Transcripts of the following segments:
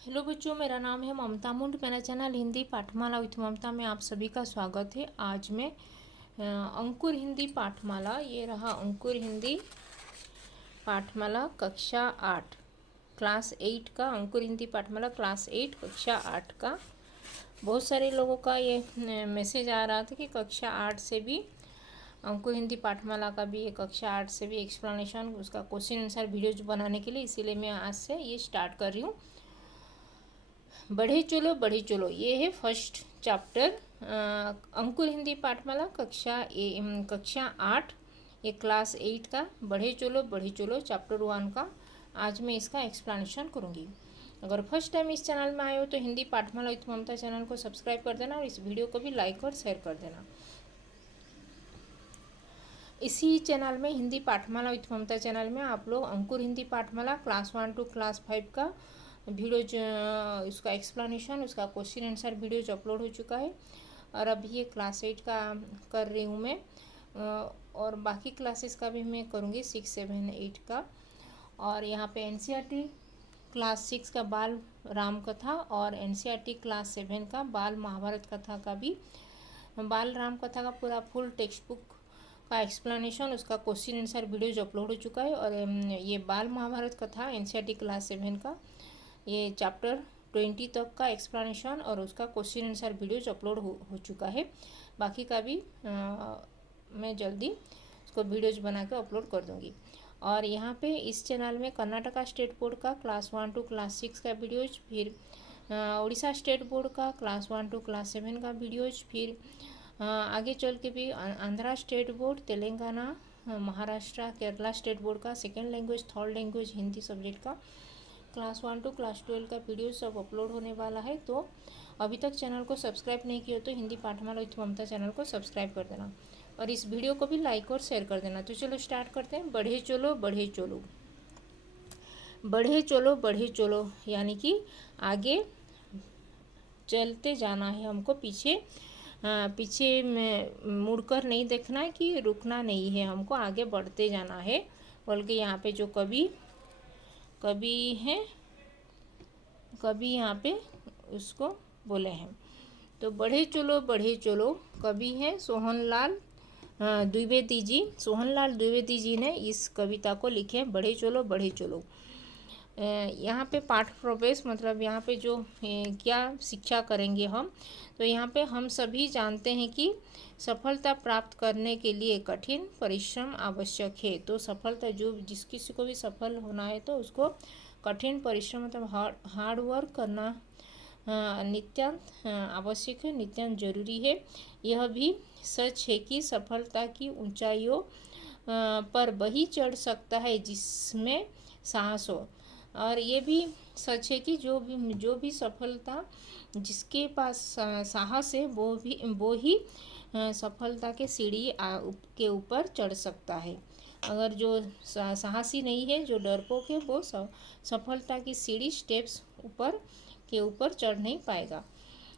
Hello बच्चों, मेरा नाम है ममता मुंड। मेरा चैनल हिंदी पाठमाला विथ ममता में आप सभी का स्वागत है। आज मैं अंकुर हिंदी पाठमाला, ये रहा अंकुर हिंदी पाठमाला कक्षा 8 क्लास 8 का अंकुर हिंदी पाठमाला क्लास 8 कक्षा 8 का। बहुत सारे लोगों का ये मैसेज आ रहा था कि कक्षा 8 से भी अंकुर हिंदी पाठमाला का भी कक्षा 8 से भी एक्सप्लेनेशन, उसका क्वेश्चन आंसर वीडियोज बनाने के लिए, इसीलिए मैं आज से ये स्टार्ट कर रही हूँ। बढ़े चलो, ये है फर्स्ट चैप्टर अंकुर हिंदी पाठमाला कक्षा 8, ये क्लास 8 का बढ़े चलो चैप्टर 1 का। आज मैं इसका एक्सप्लेनेशन करूँगी। अगर फर्स्ट टाइम इस चैनल में आए हो तो हिंदी पाठमाला विथ ममता चैनल को सब्सक्राइब कर देना और इस वीडियो को भी लाइक और शेयर कर देना। इसी चैनल में हिंदी पाठमाला विथ ममता चैनल में आप लोग अंकुर Hindi Pathmala class 1 to class 5 का वीडियोज, उसका एक्सप्लेनेशन, उसका क्वेश्चन आंसर वीडियोज अपलोड हो चुका है। और अभी ये क्लास 8 का कर रही हूँ मैं, और बाकी क्लासेस का भी मैं करूँगी 6, 7, 8 का। और यहाँ पे एनसीईआरटी क्लास 6 का बाल राम कथा और एनसीईआरटी क्लास 7 का बाल महाभारत कथा का भी, बाल राम कथा का पूरा फुल टेक्स्ट बुक का एक्सप्लेनेशन, उसका क्वेश्चन आंसर वीडियोज अपलोड हो चुका है। और ये बाल महाभारत कथा एनसीईआरटी क्लास 7 का ये चैप्टर 20 तक का एक्सप्लेनेशन और उसका क्वेश्चन आंसर वीडियोज अपलोड हो चुका है। बाकी का भी मैं जल्दी उसको वीडियोज बना के अपलोड कर दूँगी। और यहाँ पे इस चैनल में कर्नाटका स्टेट बोर्ड का क्लास 1 टू क्लास 6 का वीडियोज, फिर उड़ीसा स्टेट बोर्ड का क्लास 1 टू क्लास 7 का वीडियोज, फिर आगे चल के भी Andhra state board, Telangana, Maharashtra, Kerala state board का second language, third language Hindi subject का क्लास 1 टू क्लास 12 का वीडियो सब अपलोड होने वाला है। तो अभी तक चैनल को सब्सक्राइब नहीं किया तो हिंदी पाठमाला विथ ममता चैनल को सब्सक्राइब कर देना और इस वीडियो को भी लाइक और शेयर कर देना। तो चलो स्टार्ट करते हैं। बढ़े चलो यानी कि आगे चलते जाना है हमको, पीछे में मुड़कर नहीं देखना है, कि रुकना नहीं है, हमको आगे बढ़ते जाना है बोल के यहाँ पे जो कभी यहाँ पे उसको बोले हैं। तो बढ़े चलो कवि है सोहनलाल द्विवेदी जी। सोहनलाल द्विवेदी जी ने इस कविता को लिखे। बढ़े चलो यहाँ पे पाठ प्रवेश, मतलब यहाँ पे जो क्या शिक्षा करेंगे हम, तो यहाँ पे हम सभी जानते हैं कि सफलता प्राप्त करने के लिए कठिन परिश्रम आवश्यक है। तो सफलता, जो जिस किसी को भी सफल होना है तो उसको कठिन परिश्रम, मतलब हार्ड वर्क करना नित्यांत आवश्यक है, नित्यांत जरूरी है। यह भी सच है कि सफलता की ऊंचाइयों पर वही चढ़ सकता है जिसमें साहस हो। और ये भी सच है कि जो भी सफलता, जिसके पास साहस है वो ही सफलता के सीढ़ी के ऊपर चढ़ सकता है। अगर जो साहसी नहीं है, जो डरपोक है, वो सफलता की सीढ़ी स्टेप्स ऊपर चढ़ नहीं पाएगा।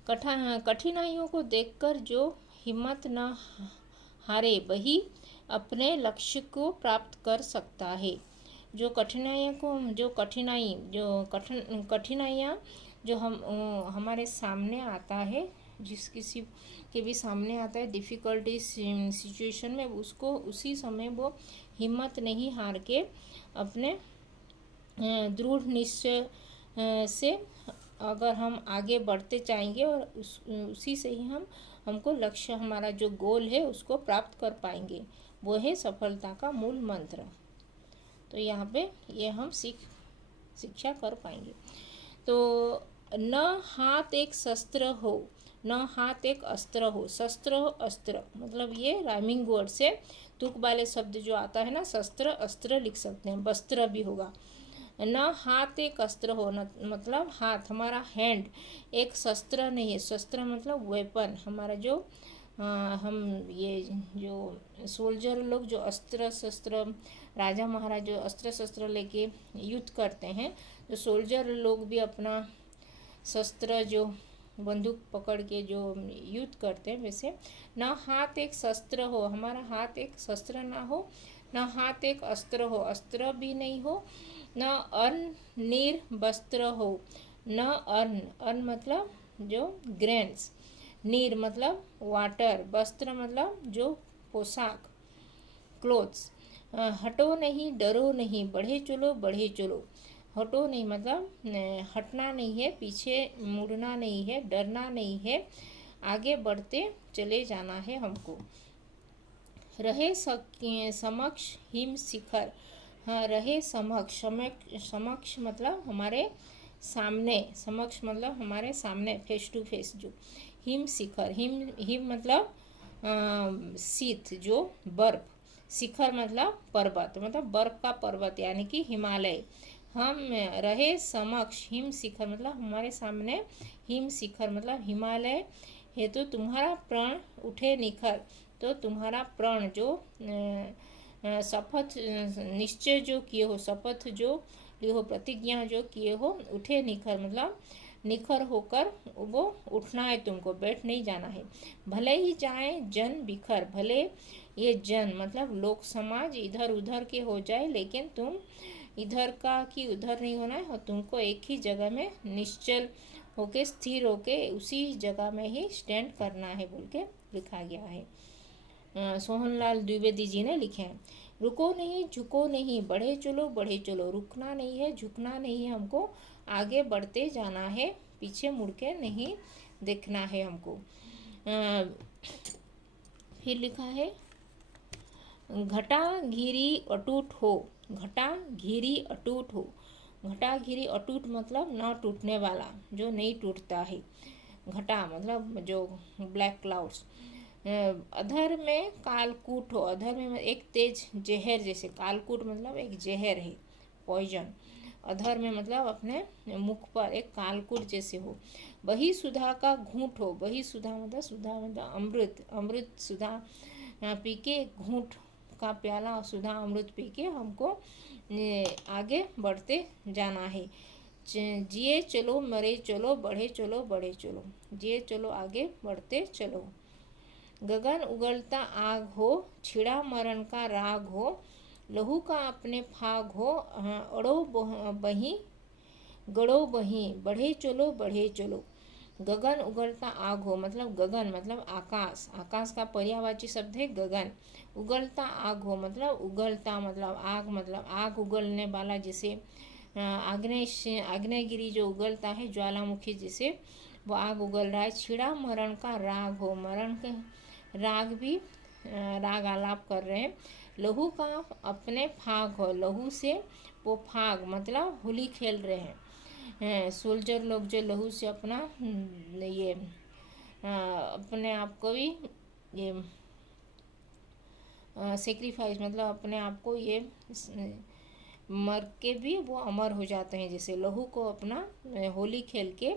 कठिनाइयों को देखकर जो हिम्मत न हारे वही अपने लक्ष्य को प्राप्त कर सकता है। जो कठिनाइयाँ जो हमारे सामने आता है, जिस किसी के भी सामने आता है डिफ़िकल्टी सिचुएशन में, उसको उसी समय वो हिम्मत नहीं हार के अपने दृढ़ निश्चय से अगर हम आगे बढ़ते जाएंगे और उसी से ही हमको लक्ष्य, हमारा जो गोल है उसको प्राप्त कर पाएंगे। वो है सफलता का मूल मंत्र। तो यहाँ पे ये हम शिक्षा कर पाएंगे। तो न हाथ एक शस्त्र हो, न हाथ एक अस्त्र हो। शस्त्र हो, अस्त्र, मतलब ये राइमिंग वर्ड से तुक वाले शब्द जो आता है ना, शस्त्र अस्त्र लिख सकते हैं, वस्त्र भी होगा। न हाथ एक अस्त्र हो, मतलब हाथ, हमारा हैंड एक शस्त्र नहीं है। शस्त्र मतलब वेपन, हमारा जो हम ये जो सोल्जर लोग जो अस्त्र शस्त्र, राजा महाराज जो अस्त्र शस्त्र लेके युद्ध करते हैं, तो सोल्जर लोग भी अपना शस्त्र जो बंदूक पकड़ के जो युद्ध करते हैं, वैसे न हाथ एक शस्त्र हो, हमारा हाथ एक शस्त्र ना हो, न हाथ एक अस्त्र हो, अस्त्र भी नहीं हो, न अन्न नीर वस्त्र हो, न अन्न, अन्न मतलब जो ग्रेन्स, नीर मतलब वाटर, वस्त्र मतलब जो पोशाक, क्लोथ्स। हटो नहीं, डरो नहीं, बढ़े चलो बढ़े चलो। हटो नहीं मतलब हटना नहीं है, पीछे मुड़ना नहीं है, डरना नहीं है, आगे बढ़ते चले जाना है हमको। रहे समक्ष हिम शिखर, हाँ रहे समक्ष, समक्ष मतलब हमारे सामने, समक्ष मतलब हमारे सामने, फेस टू फेस जो। हिम शिखर, हिम हिम मतलब शीत जो बर्फ, शिखर मतलब पर्वत, मतलब बर्फ का पर्वत यानी कि हिमालय। हम रहे समक्ष हिम शिखर मतलब हमारे सामने, हिम शिखर मतलब हिमालय है, तो तुम्हारा प्राण उठे निखर, तो तुम्हारा प्राण जो शपथ निश्चय जो किए हो, शपथ जो लिए हो, प्रतिज्ञा जो किए हो, उठे निखर मतलब निखर होकर वो उठना है तुमको, बैठ नहीं जाना है। भले ही जाए जन बिखर, भले ये जन मतलब लोक समाज इधर उधर के हो जाए, लेकिन तुम इधर का कि उधर नहीं होना है, और तुमको एक ही जगह में निश्चल होके, स्थिर होके उसी जगह में ही स्टैंड करना है बोल के लिखा गया है। सोहनलाल द्विवेदी जी ने लिखे हैं। रुको नहीं, झुको नहीं, बढ़े चलो बढ़े चलो। रुकना नहीं है, झुकना नहीं है, हमको आगे बढ़ते जाना है, पीछे मुड़ के नहीं देखना है हमको। फिर लिखा है, घटा घिरी अटूट हो, घटा घिरी अटूट हो। घटा घिरी अटूट मतलब न टूटने वाला, जो नहीं टूटता है। घटा मतलब जो ब्लैक क्लाउड्स। अधर में कालकूट हो, अधर में एक तेज जहर जैसे, कालकूट मतलब एक जहर है, पॉइजन। अधर में मतलब अपने मुख पर एक कालकूट जैसे हो। वही सुधा का घूंट हो, वही सुधा मतलब, सुधा मतलब अमृत, अमृत सुधा पी के, घूंट का प्याला सुधा अमृत पी के हमको आगे बढ़ते जाना है। जिए चलो मरे चलो, बढ़े चलो बढ़े चलो। जिए चलो आगे बढ़ते चलो। गगन उगलता आग हो, छिड़ा मरण का राग हो, लहू का अपने फाग हो, अड़ो बही गड़ो बही, बढ़े चलो बढ़े चलो। गगन उगलता आग हो मतलब गगन मतलब आकाश, आकाश का पर्यायवाची शब्द है गगन। उगलता आग हो मतलब उगलता मतलब आग, मतलब आग उगलने वाला, जैसे आग्नेयगिरी जो उगलता है, ज्वालामुखी जैसे वो आग उगल रहा है। छिड़ा मरण का राग हो, मरण के राग भी राग आलाप कर रहे हैं। लहू का अपने फाग हो, लहू से वो फाग मतलब होली खेल रहे हैं। सोल्जर लोग जो लहू से अपना ये अपने आप को भी ये सेक्रीफाइस मतलब अपने आप को ये मर के भी वो अमर हो जाते हैं। जैसे लहू को अपना होली खेल के,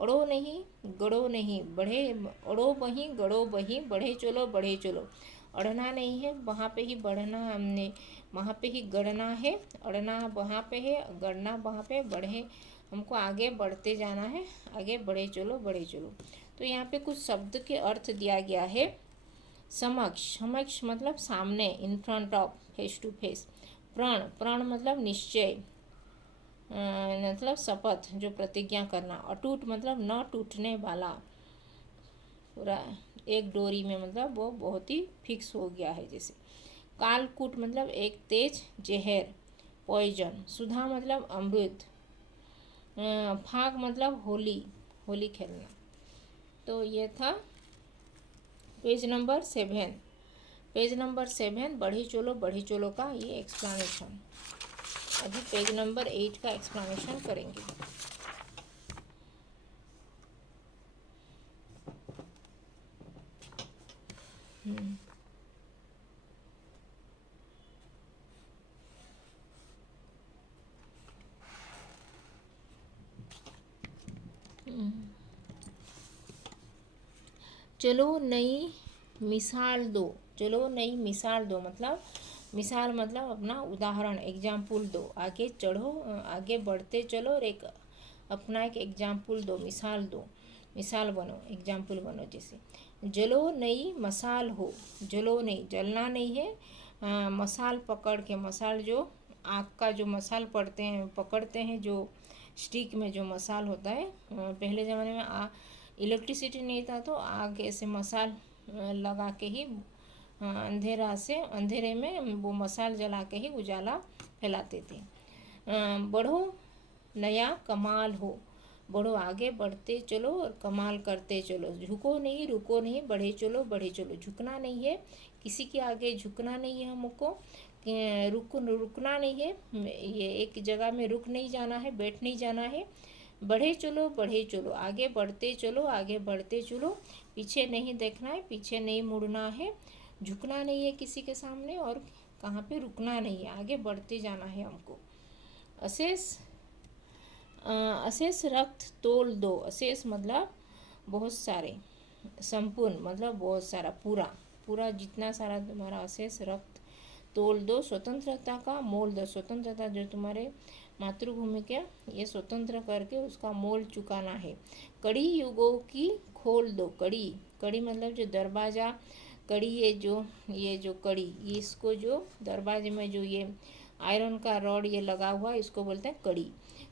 अड़ो नहीं गड़ो नहीं, बढ़े अड़ो बही गड़ो बही, बढ़े चलो बढ़े चलो। अड़ना नहीं है, वहाँ पे ही बढ़ना, हमने वहाँ पे ही गड़ना है, अड़ना वहाँ पे है, गड़ना वहाँ पे, बढ़े हमको आगे बढ़ते जाना है, आगे बढ़े चलो बढ़े चलो। तो यहाँ पे कुछ शब्द के अर्थ दिया गया है। समक्ष, समक्ष मतलब सामने, in front of, face to face. प्रण, प्रण मतलब निश्चय, मतलब शपथ जो प्रतिज्ञा करना। अटूट मतलब न टूटने वाला, पूरा एक डोरी में मतलब वो बहुत ही फिक्स हो गया है जैसे। कालकूट मतलब एक तेज जहर, पॉइजन। सुधा मतलब अमृत। फाग मतलब होली, होली खेलना। तो ये था पेज नंबर 7। पेज नंबर 7 बढ़ी चलो का ये एक्सप्लेनेशन। अभी पेज नंबर 8 का एक्सप्लेनेशन करेंगे। चलो नई मिसाल दो, चलो नई मिसाल दो मतलब, मिसाल मतलब अपना उदाहरण, एग्जाम्पल दो। आगे चढ़ो, आगे बढ़ते चलो, और एक अपना एक एग्जाम्पल दो, मिसाल दो, मिसाल बनो, एग्जाम्पल बनो। जैसे जलो नई मसाल हो, जलो नहीं जलना नहीं है, मसाल पकड़ के, मसाल जो आग का जो मसाल पड़ते हैं, पकड़ते हैं जो स्टिक में जो मसाल होता है, पहले ज़माने में इलेक्ट्रिसिटी नहीं था तो आग ऐसे मसाल लगा के ही अंधेरे में वो मसाल जला के ही उजाला फैलाते थे। बढ़ो नया कमाल हो, बढ़ो आगे बढ़ते चलो और कमाल करते चलो, झुको नहीं रुको नहीं, बढ़े चलो बढ़े चलो। झुकना नहीं है, किसी के आगे झुकना नहीं है हमको, रुकना नहीं है, ये एक जगह में रुक नहीं जाना है, बैठ नहीं जाना है। बढ़े चलो बढ़े चलो, आगे बढ़ते चलो आगे बढ़ते चलो, पीछे नहीं देखना है, पीछे नहीं मुड़ना है, झुकना नहीं है किसी के सामने और कहाँ पे रुकना नहीं है, आगे बढ़ते जाना है हमको। अशेष रक्त तोल दो, अशेष मतलब बहुत सारे, संपूर्ण मतलब बहुत सारा, पूरा जितना सारा तुम्हारा अशेष रक्त तोल दो, स्वतंत्रता का मोल दो, स्वतंत्रता जो तुम्हारे मातृभूमि के ये स्वतंत्र करके उसका मोल चुकाना है। कड़ी युगों की खोल दो, कड़ी मतलब जो दरवाज़ा, कड़ी ये जो कड़ी, इसको जो दरवाजे में जो ये आयरन का रॉड ये लगा हुआ है इसको बोलते हैं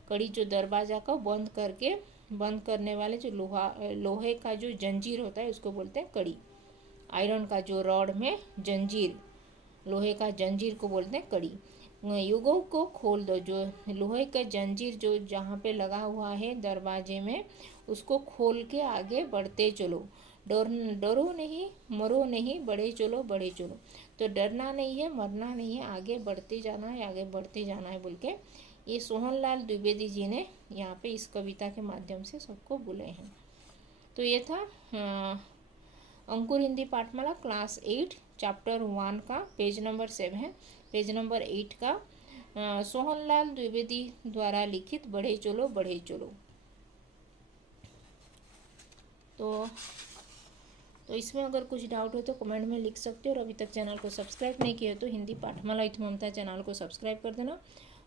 कड़ी जो दरवाज़ा को बंद करने वाले जो लोहे का जो जंजीर होता है उसको बोलते हैं कड़ी। आयरन का जो रॉड में जंजीर, लोहे का जंजीर को बोलते हैं कड़ी। युगों को खोल दो, जो लोहे का जंजीर जो जहाँ पे लगा हुआ है दरवाजे में उसको खोल के आगे बढ़ते चलो। डरो नहीं मरो नहीं, बढ़े चलो बढ़े चलो। तो डरना नहीं है, मरना नहीं है, आगे बढ़ते जाना है, आगे बढ़ते जाना है बोल के ये सोहनलाल द्विवेदी जी ने यहाँ पे इस कविता के माध्यम से सबको बोले हैं। तो ये था अंकुर हिंदी पाठमाला क्लास 8 चैप्टर 1 का पेज नंबर 7, पेज नंबर 8 का सोहनलाल द्विवेदी द्वारा लिखित बढ़े चलो बढ़े चलो। तो इसमें अगर कुछ डाउट हो तो कमेंट में लिख सकते हो, और अभी तक चैनल को सब्सक्राइब नहीं किया तो हिंदी पाठमाला विथ ममता चैनल को सब्सक्राइब कर देना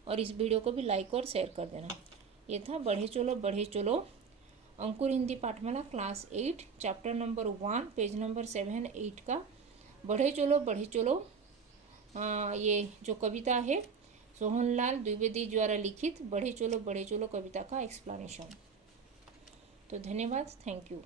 और इस वीडियो को भी लाइक और शेयर कर देना। ये था बढ़े चलो Ankur Hindi Pathmala class 8 chapter number 1 page number 7, 8 का बढ़े चलो ये जो कविता है सोहनलाल द्विवेदी द्वारा लिखित बढ़े चलो कविता का एक्सप्लेनेशन। तो धन्यवाद, थैंक यू।